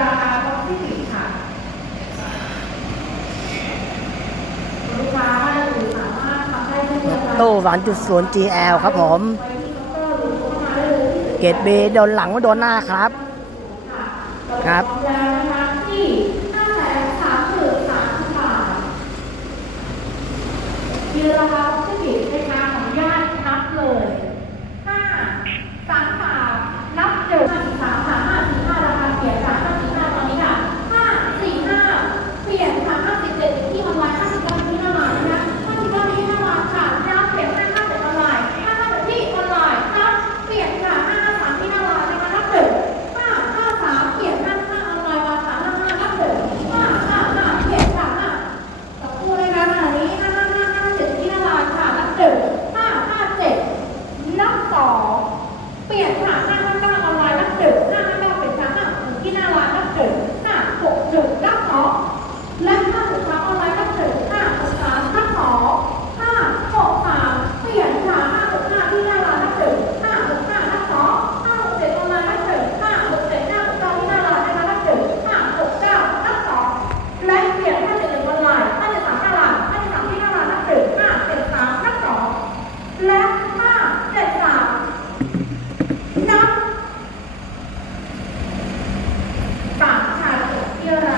ราคาข้อที่หค่ะลูกค้าถ้ดูสามารถทำได้ที่โต้หวานจุดสวน GL ครับผม เกตเบโดนหลังว่โดนหน้าครับ ครับยืนราคาที่ผิดนะคะของญาตินับเลย ลี่ยนค่ะห้าห้าเก้าออนไลน์นักเดินห้าห้าเก้าเป็นค่ะห้าที่น่าร้านนักเดินห้าหกหนึ่งเก้าสอและห้าหกสามออนไลน์นักเดินห้าภาษาห้ากอห้าหกสามเปลี่ยนค่ะห้าหกห้าที่น่าร้านนักเดินห้าหกห้านักสอห้าหกเจ็ดออนไลน์นักเดินห้าหกเจ็ดห้าหกเก้าที่น่าร้านนะคะนักเดินห้าหกเก้าห้าสองและเปลี่ยนห้าเจ็ดหนึ่งออนไลน์ห้าเจ็ดสามหน้าร้านห้าเจ็ดสามที่น่าร้านนักเดินห้าเจ็ดสามห้าสอและ Gracias.